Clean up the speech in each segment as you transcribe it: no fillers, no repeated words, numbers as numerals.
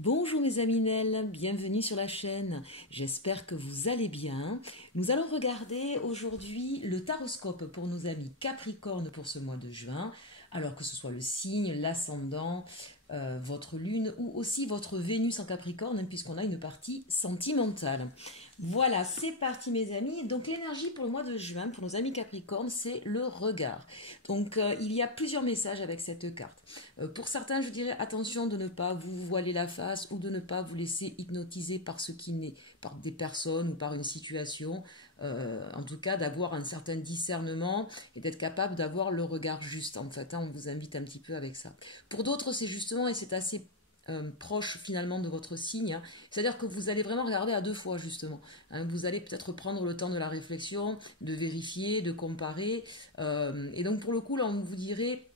Bonjour mes amis Nel, bienvenue sur la chaîne. J'espère que vous allez bien. Nous allons regarder aujourd'hui le taroscope pour nos amis Capricorne pour ce mois de juin. Alors que ce soit le signe, l'ascendant, votre lune ou aussi votre Vénus en Capricorne, puisqu'on a une partie sentimentale. Voilà, c'est parti mes amis. Donc l'énergie pour le mois de juin, pour nos amis Capricorne, c'est le regard. Donc il y a plusieurs messages avec cette carte. Pour certains, je dirais attention de ne pas vous voiler la face ou de ne pas vous laisser hypnotiser par ce qui n'est, par des personnes ou par une situation. En tout cas, d'avoir un certain discernement et d'être capable d'avoir le regard juste. En fait, on vous invite un petit peu avec ça. Pour d'autres, c'est justement, et c'est assez proche finalement de votre signe, hein. C'est-à-dire que vous allez vraiment regarder à deux fois justement, hein. Vous allez peut-être prendre le temps de la réflexion, de vérifier, de comparer, et donc pour le coup là on vous dirait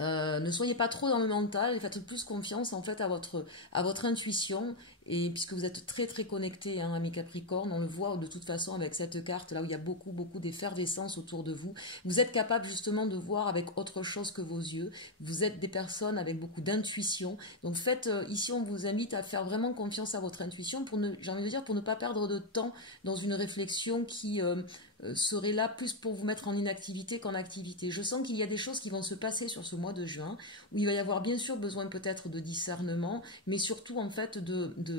ne soyez pas trop dans le mental et faites plus confiance en fait à votre intuition. Et puisque vous êtes très très connecté, hein, à mes Capricornes, on le voit de toute façon avec cette carte là où il y a beaucoup d'effervescence autour de vous. Vous êtes capable justement de voir avec autre chose que vos yeux. Vous êtes des personnes avec beaucoup d'intuition. Donc faites, ici on vous invite à faire vraiment confiance à votre intuition pour ne, j'ai envie de dire, pour ne pas perdre de temps dans une réflexion qui serait là plus pour vous mettre en inactivité qu'en activité. Je sens qu'il y a des choses qui vont se passer sur ce mois de juin, où il va y avoir bien sûr besoin peut-être de discernement, mais surtout en fait de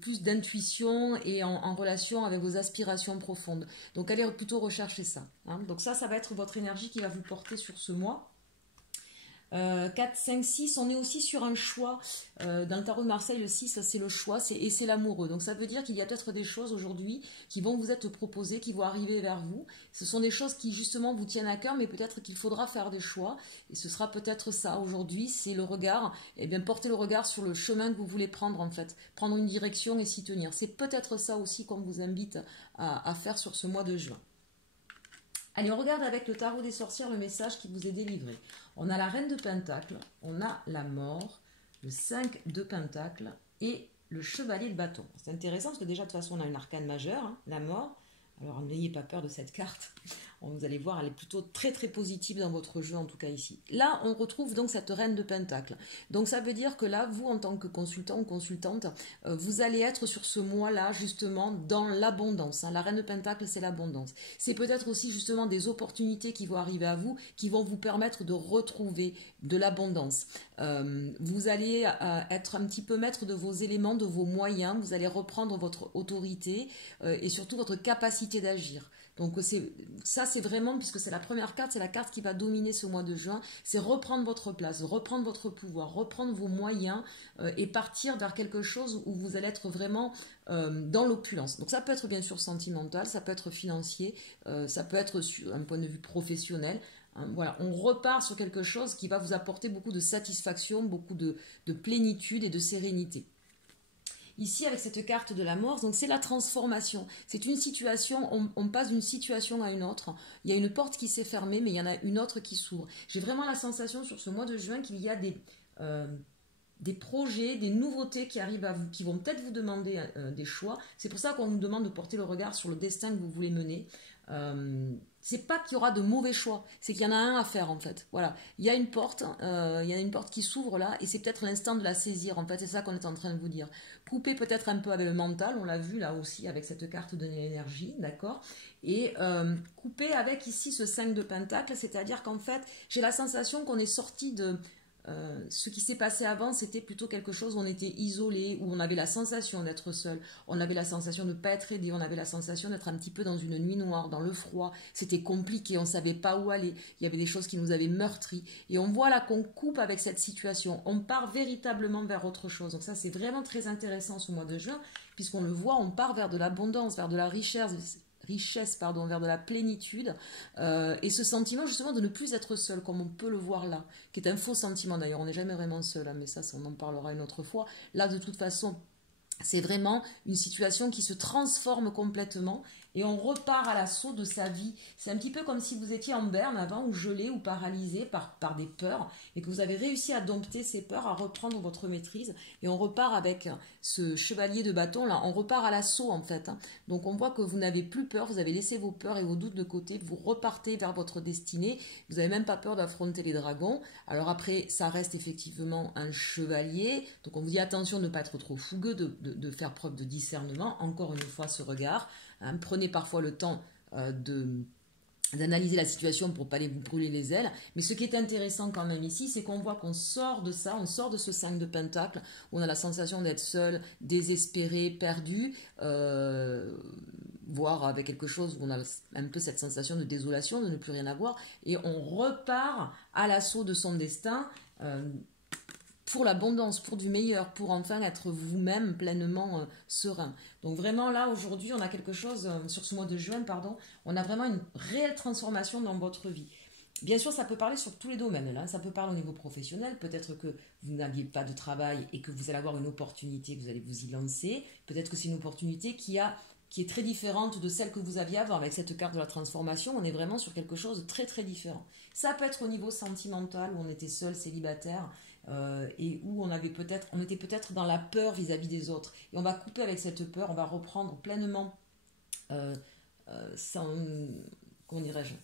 plus d'intuition et en relation avec vos aspirations profondes. Donc allez plutôt rechercher ça, hein. Donc ça va être votre énergie qui va vous porter sur ce mois. 4, 5, 6, on est aussi sur un choix. Dans le tarot de Marseille, le 6, c'est le choix et c'est l'amoureux. Donc ça veut dire qu'il y a peut-être des choses aujourd'hui qui vont vous être proposées, qui vont arriver vers vous. Ce sont des choses qui justement vous tiennent à cœur, mais peut-être qu'il faudra faire des choix. Et ce sera peut-être ça aujourd'hui, c'est le regard. Et bien porter le regard sur le chemin que vous voulez prendre en fait. Prendre une direction et s'y tenir. C'est peut-être ça aussi qu'on vous invite à faire sur ce mois de juin. Allez, on regarde avec le tarot des sorcières le message qui vous est délivré. On a la reine de Pentacle, on a la mort, le 5 de Pentacle et le chevalier de bâton. C'est intéressant parce que déjà de toute façon on a une arcane majeure, hein, la mort. Alors n'ayez pas peur de cette carte. Vous allez voir, elle est plutôt très très positive dans votre jeu, en tout cas ici. Là, on retrouve donc cette reine de Pentacle. Donc ça veut dire que là, vous, en tant que consultant ou consultante, vous allez être sur ce mois-là, justement, dans l'abondance, hein. La reine de Pentacle, c'est l'abondance. C'est peut-être aussi justement des opportunités qui vont arriver à vous, qui vont vous permettre de retrouver de l'abondance. Vous allez être un petit peu maître de vos éléments, de vos moyens. Vous allez reprendre votre autorité et surtout votre capacité d'agir. Donc ça c'est vraiment, puisque c'est la première carte, c'est la carte qui va dominer ce mois de juin, c'est reprendre votre place, reprendre votre pouvoir, reprendre vos moyens et partir vers quelque chose où vous allez être vraiment dans l'opulence. Donc ça peut être bien sûr sentimental, ça peut être financier, ça peut être sur un point de vue professionnel. Hein, voilà, on repart sur quelque chose qui va vous apporter beaucoup de satisfaction, beaucoup de plénitude et de sérénité. Ici, avec cette carte de la mort, donc c'est la transformation. C'est une situation, on passe d'une situation à une autre. Il y a une porte qui s'est fermée, mais il y en a une autre qui s'ouvre. J'ai vraiment la sensation sur ce mois de juin qu'il y a des projets, des nouveautés qui arrivent à vous, qui vont peut-être vous demander des choix. C'est pour ça qu'on nous demande de porter le regard sur le destin que vous voulez mener. C'est pas qu'il y aura de mauvais choix, c'est qu'il y en a un à faire en fait. Voilà, il y a une porte qui s'ouvre là, et c'est peut-être l'instant de la saisir. En fait, c'est ça qu'on est en train de vous dire. Coupez peut-être un peu avec le mental, on l'a vu là aussi avec cette carte de l'énergie, d'accord. Et coupez avec ici ce 5 de Pentacle, c'est-à-dire qu'en fait, j'ai la sensation qu'on est sorti de ce qui s'est passé avant, c'était plutôt quelque chose où on était isolé, où on avait la sensation d'être seul, on avait la sensation de ne pas être aidé, on avait la sensation d'être un petit peu dans une nuit noire, dans le froid, c'était compliqué, on ne savait pas où aller, il y avait des choses qui nous avaient meurtris, et on voit là qu'on coupe avec cette situation, on part véritablement vers autre chose. Donc ça c'est vraiment très intéressant ce mois de juin, puisqu'on le voit, on part vers de l'abondance, vers de la richesse, vers de la plénitude, et ce sentiment justement de ne plus être seul, comme on peut le voir là, qui est un faux sentiment d'ailleurs, on n'est jamais vraiment seul, hein, mais ça on en parlera une autre fois. Là de toute façon, c'est vraiment une situation qui se transforme complètement et on repart à l'assaut de sa vie. C'est un petit peu comme si vous étiez en berne avant, ou gelé, ou paralysé par des peurs, et que vous avez réussi à dompter ces peurs, à reprendre votre maîtrise, et on repart avec ce chevalier de bâton, là, on repart à l'assaut en fait. Donc on voit que vous n'avez plus peur, vous avez laissé vos peurs et vos doutes de côté, vous repartez vers votre destinée, vous n'avez même pas peur d'affronter les dragons. Alors après, ça reste effectivement un chevalier, donc on vous dit attention de ne pas être trop fougueux, de faire preuve de discernement, encore une fois ce regard, hein. Prenez parfois le temps d'analyser la situation pour ne pas aller vous brûler les ailes. Mais ce qui est intéressant quand même ici, c'est qu'on voit qu'on sort de ça, on sort de ce 5 de pentacle, où on a la sensation d'être seul, désespéré, perdu, voire avec quelque chose où on a un peu cette sensation de désolation, de ne plus rien avoir, et on repart à l'assaut de son destin, pour l'abondance, pour du meilleur, pour enfin être vous-même pleinement serein. Donc vraiment là, aujourd'hui, on a quelque chose, sur ce mois de juin, pardon, on a vraiment une réelle transformation dans votre vie. Bien sûr, ça peut parler sur tous les domaines. Là. Ça peut parler au niveau professionnel. Peut-être que vous n'aviez pas de travail et que vous allez avoir une opportunité, que vous allez vous y lancer. Peut-être que c'est une opportunité qui est très différente de celle que vous aviez avant. Avec cette carte de la transformation, on est vraiment sur quelque chose de très très différent. Ça peut être au niveau sentimental, où on était seul, célibataire, et où on était peut-être dans la peur vis-à-vis des autres. Et on va couper avec cette peur, on va reprendre pleinement comment dirais-je,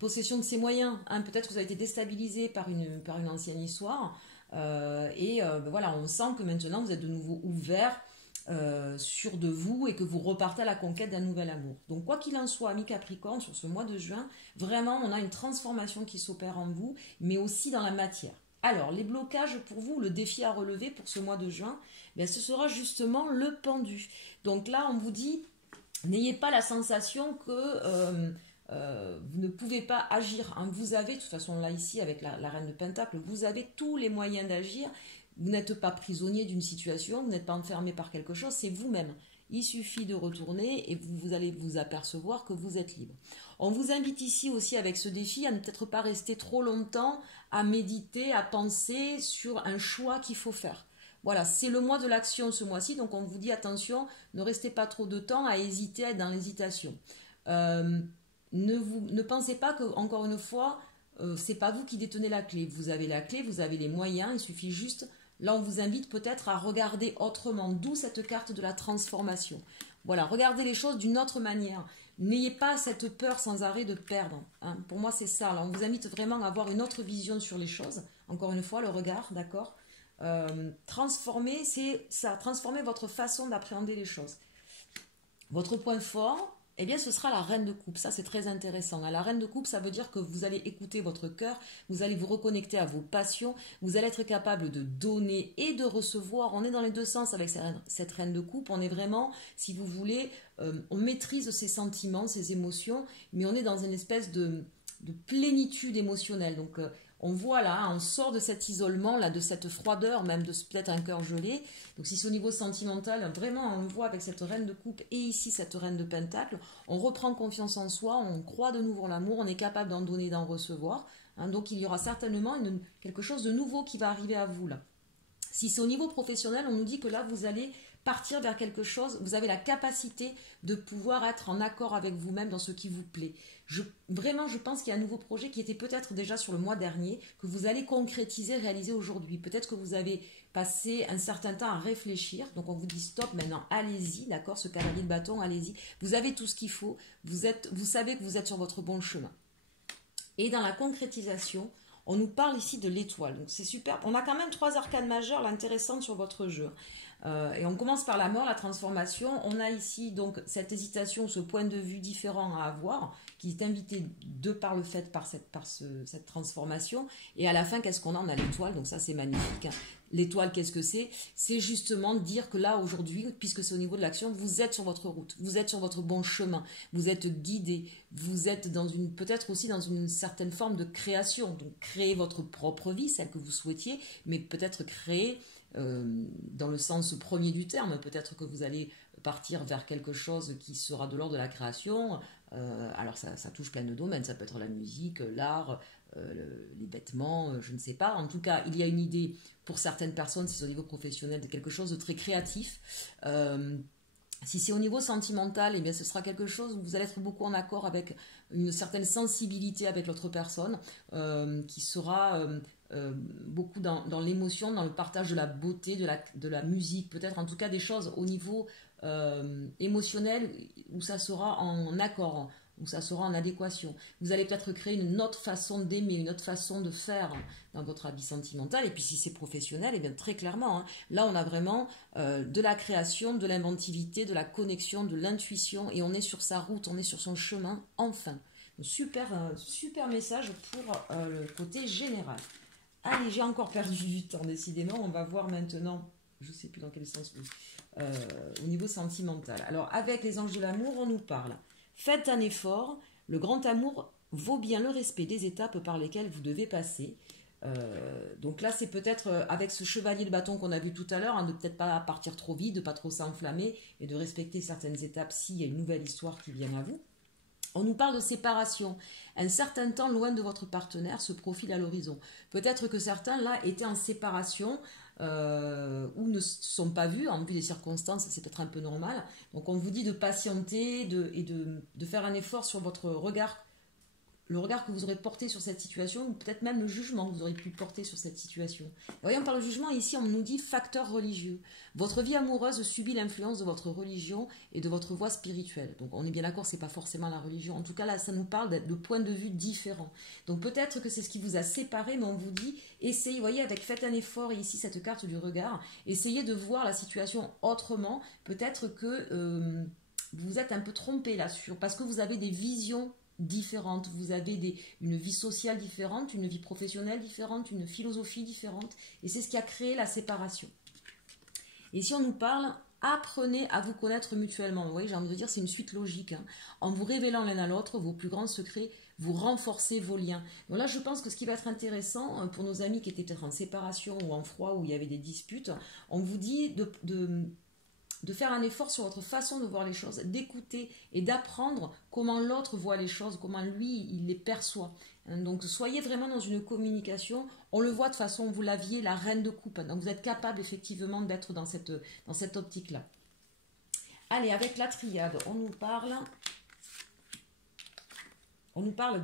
possession de ses moyens. Hein. Peut-être que vous avez été déstabilisé par une ancienne histoire, voilà, on sent que maintenant vous êtes de nouveau ouvert, sûr de vous, et que vous repartez à la conquête d'un nouvel amour. Donc quoi qu'il en soit, amis Capricorne, sur ce mois de juin, vraiment on a une transformation qui s'opère en vous, mais aussi dans la matière. Alors, les blocages pour vous, le défi à relever pour ce mois de juin, bien, ce sera justement le pendu. Donc là, on vous dit, n'ayez pas la sensation que vous ne pouvez pas agir. Hein. Vous avez, de toute façon là ici, avec la reine de Pentacle, vous avez tous les moyens d'agir. Vous n'êtes pas prisonnier d'une situation, vous n'êtes pas enfermé par quelque chose, c'est vous-même. Il suffit de retourner et vous allez vous apercevoir que vous êtes libre. On vous invite ici aussi avec ce défi à ne peut-être pas rester trop longtemps à méditer, à penser sur un choix qu'il faut faire. Voilà, c'est le mois de l'action ce mois-ci, donc on vous dit attention, ne restez pas trop de temps à hésiter, à être dans l'hésitation. Ne pensez pas que, encore une fois, c'est pas vous qui détenez la clé. Vous avez la clé, vous avez les moyens, il suffit juste. Là, on vous invite peut-être à regarder autrement, d'où cette carte de la transformation. Voilà, regardez les choses d'une autre manière. N'ayez pas cette peur sans arrêt de perdre. Hein. Pour moi, c'est ça. Là, on vous invite vraiment à avoir une autre vision sur les choses. Encore une fois, le regard, d'accord. Transformer, c'est ça. Transformer votre façon d'appréhender les choses. Votre point fort, eh bien, ce sera la reine de coupe. Ça, c'est très intéressant. La reine de coupe, ça veut dire que vous allez écouter votre cœur, vous allez vous reconnecter à vos passions, vous allez être capable de donner et de recevoir. On est dans les deux sens avec cette reine de coupe. On est vraiment, si vous voulez, on maîtrise ses sentiments, ses émotions, mais on est dans une espèce de plénitude émotionnelle. Donc, on voit là, on sort de cet isolement, là, de cette froideur, même de peut-être un cœur gelé. Donc si c'est au niveau sentimental, vraiment on le voit avec cette reine de coupe et ici cette reine de pentacle, on reprend confiance en soi, on croit de nouveau en l'amour, on est capable d'en donner, d'en recevoir. Hein, donc il y aura certainement quelque chose de nouveau qui va arriver à vous là. Si c'est au niveau professionnel, on nous dit que là vous allez partir vers quelque chose, vous avez la capacité de pouvoir être en accord avec vous-même dans ce qui vous plaît. Vraiment, je pense qu'il y a un nouveau projet qui était peut-être déjà sur le mois dernier, que vous allez concrétiser, réaliser aujourd'hui. Peut-être que vous avez passé un certain temps à réfléchir, donc on vous dit stop maintenant, allez-y, d'accord, ce cavalier de bâton, allez-y. Vous avez tout ce qu'il faut, vous savez que vous êtes sur votre bon chemin. Et dans la concrétisation, on nous parle ici de l'étoile, donc c'est super. On a quand même 3 arcanes majeures intéressantes sur votre jeu. Et on commence par la mort, la transformation. On a ici donc cette hésitation, ce point de vue différent à avoir, qui est invité de par le fait, par cette transformation. Et à la fin, qu'est-ce qu'on a? On a l'étoile, donc ça c'est magnifique. L'étoile, qu'est-ce que c'est? C'est justement dire que là, aujourd'hui, puisque c'est au niveau de l'action, vous êtes sur votre route, vous êtes sur votre bon chemin, vous êtes guidé, vous êtes peut-être aussi dans une certaine forme de création. Donc créer votre propre vie, celle que vous souhaitiez, mais peut-être créer dans le sens premier du terme, peut-être que vous allez partir vers quelque chose qui sera de l'ordre de la création. Alors ça touche plein de domaines, ça peut être la musique, l'art, les vêtements, je ne sais pas. En tout cas, il y a une idée pour certaines personnes, si c'est au niveau professionnel, de quelque chose de très créatif. Si c'est au niveau sentimental, eh bien, ce sera quelque chose où vous allez être beaucoup en accord avec une certaine sensibilité avec l'autre personne, qui sera beaucoup dans l'émotion, dans le partage de la beauté, de la musique, peut-être en tout cas des choses au niveau émotionnel où ça sera en accord, où ça sera en adéquation. Vous allez peut-être créer une autre façon d'aimer, une autre façon de faire dans votre vie sentimentale. Et puis si c'est professionnel, et bien très clairement, hein, là on a vraiment de la création, de l'inventivité, de la connexion, de l'intuition, et on est sur sa route, on est sur son chemin, enfin. Donc, super message pour le côté général. Allez, j'ai encore perdu du temps, décidément. On va voir maintenant, je ne sais plus dans quel sens, au niveau sentimental. Alors, avec les anges de l'amour, on nous parle. Faites un effort. Le grand amour vaut bien le respect des étapes par lesquelles vous devez passer. Donc là, c'est peut-être avec ce chevalier de bâton qu'on a vu tout à l'heure, hein, de peut-être pas partir trop vite, de pas trop s'enflammer et de respecter certaines étapes s'il y a une nouvelle histoire qui vient à vous. On nous parle de séparation. Un certain temps loin de votre partenaire se profile à l'horizon. Peut-être que certains, là, étaient en séparation ou ne se sont pas vus. En vue des circonstances, c'est peut-être un peu normal. Donc, on vous dit de patienter et de faire un effort sur votre regard, le regard que vous aurez porté sur cette situation, ou peut-être même le jugement que vous aurez pu porter sur cette situation. Voyez, on parle de jugement, et ici on nous dit facteur religieux. Votre vie amoureuse subit l'influence de votre religion et de votre voie spirituelle. Donc on est bien d'accord, c'est pas forcément la religion. En tout cas là, ça nous parle de points de vue différents. Donc peut-être que c'est ce qui vous a séparé, mais on vous dit, essayez, voyez, faites un effort, et ici cette carte du regard, essayez de voir la situation autrement. Peut-être que vous êtes un peu trompé là, parce que vous avez des visions différentes, vous avez une vie sociale différente, une vie professionnelle différente, une philosophie différente, et c'est ce qui a créé la séparation. Et si on nous parle, apprenez à vous connaître mutuellement. Vous voyez, j'ai envie de dire, c'est une suite logique. Hein. En vous révélant l'un à l'autre vos plus grands secrets, vous renforcez vos liens. Donc là, je pense que ce qui va être intéressant pour nos amis qui étaient peut-être en séparation ou en froid, où il y avait des disputes, on vous dit de faire un effort sur votre façon de voir les choses, d'écouter et d'apprendre comment l'autre voit les choses, comment lui, il les perçoit. Donc soyez vraiment dans une communication. On le voit de façon, vous l'aviez, la reine de coupe. Donc vous êtes capable effectivement d'être dans cette optique-là. Allez, avec la triade, on nous parle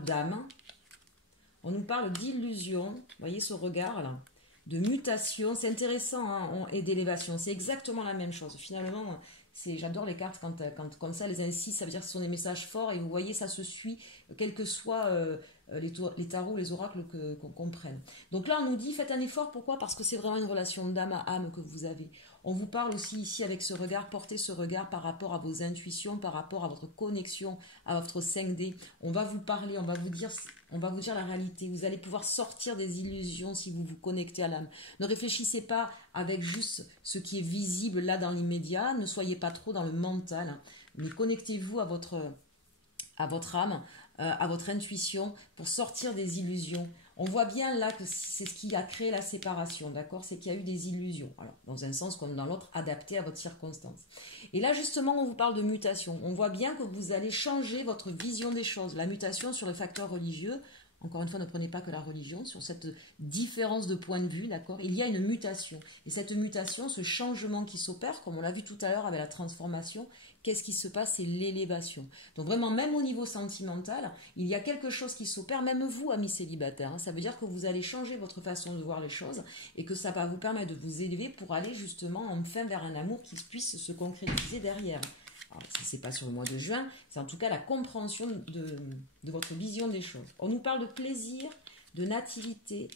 d'âme, on nous parle d'illusion. Vous voyez ce regard-là, de mutation, c'est intéressant, hein, et d'élévation, c'est exactement la même chose. Finalement, j'adore les cartes quand comme ça, les insistent, ça veut dire que ce sont des messages forts, et vous voyez, ça se suit, quels que soient les tarots, les oracles qu'on comprenne. Donc là, on nous dit, faites un effort, pourquoi? Parce que c'est vraiment une relation d'âme à âme que vous avez. On vous parle aussi ici avec ce regard, portez ce regard par rapport à vos intuitions, par rapport à votre connexion, à votre 5D. On va vous parler, on va vous dire la réalité. Vous allez pouvoir sortir des illusions si vous vous connectez à l'âme. Ne réfléchissez pas avec juste ce qui est visible là dans l'immédiat. Ne soyez pas trop dans le mental. Mais connectez-vous à votre âme, à votre intuition pour sortir des illusions. On voit bien là que c'est ce qui a créé la séparation, d'accord? C'est qu'il y a eu des illusions. Alors, dans un sens comme dans l'autre, adapté à votre circonstance. Et là, justement, on vous parle de mutation. On voit bien que vous allez changer votre vision des choses. La mutation sur le facteur religieux, encore une fois, ne prenez pas que la religion, sur cette différence de point de vue, d'accord? Il y a une mutation. Et cette mutation, ce changement qui s'opère, comme on l'a vu tout à l'heure avec la transformation, qu'est-ce qui se passe? C'est l'élévation. Donc vraiment, même au niveau sentimental, il y a quelque chose qui s'opère, même vous, amis célibataires. Hein, ça veut dire que vous allez changer votre façon de voir les choses et que ça va vous permettre de vous élever pour aller justement enfin vers un amour qui puisse se concrétiser derrière. Alors, si ce n'est pas sur le mois de juin, c'est en tout cas la compréhension de votre vision des choses. On nous parle de plaisir, de nativité,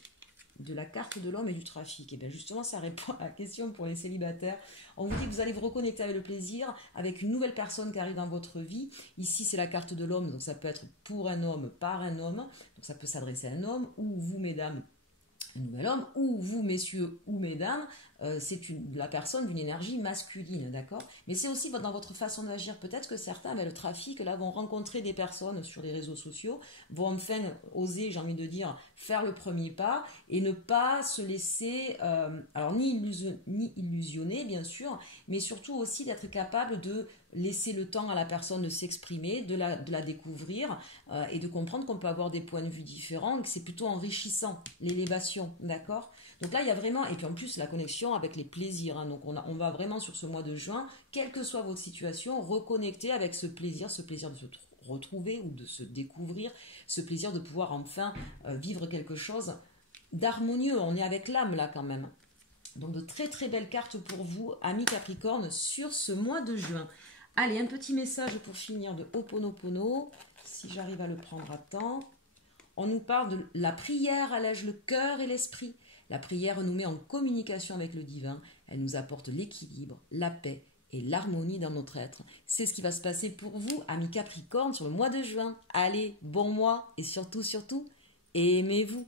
de la carte de l'homme et du trafic. Et bien justement, ça répond à la question pour les célibataires. On vous dit que vous allez vous reconnecter avec le plaisir, avec une nouvelle personne qui arrive dans votre vie. Ici, c'est la carte de l'homme, donc ça peut être pour un homme, par un homme. Donc ça peut s'adresser à un homme, ou vous, mesdames, un nouvel homme, ou vous, messieurs ou mesdames, c'est la personne d'une énergie masculine, d'accord? Mais c'est aussi dans votre façon d'agir. Peut-être que certains, avec le trafic, là, vont rencontrer des personnes sur les réseaux sociaux, vont enfin oser, j'ai envie de dire, faire le premier pas et ne pas se laisser, alors ni illusionner, bien sûr, mais surtout aussi d'être capable de laisser le temps à la personne de s'exprimer, de la découvrir et de comprendre qu'on peut avoir des points de vue différents et que c'est plutôt enrichissant, l'élévation, d'accord? Donc là, il y a vraiment, et puis en plus, la connexion avec les plaisirs. Hein. Donc on va vraiment sur ce mois de juin, quelle que soit votre situation, reconnecter avec ce plaisir de se retrouver ou de se découvrir, ce plaisir de pouvoir enfin vivre quelque chose d'harmonieux. On est avec l'âme là quand même. Donc de très très belles cartes pour vous, amis Capricorne, sur ce mois de juin. Allez, un petit message pour finir de Ho'oponopono, si j'arrive à le prendre à temps. On nous parle de la prière allège le cœur et l'esprit. La prière nous met en communication avec le divin. Elle nous apporte l'équilibre, la paix et l'harmonie dans notre être. C'est ce qui va se passer pour vous, amis Capricorne, sur le mois de juin. Allez, bon mois et surtout, aimez-vous.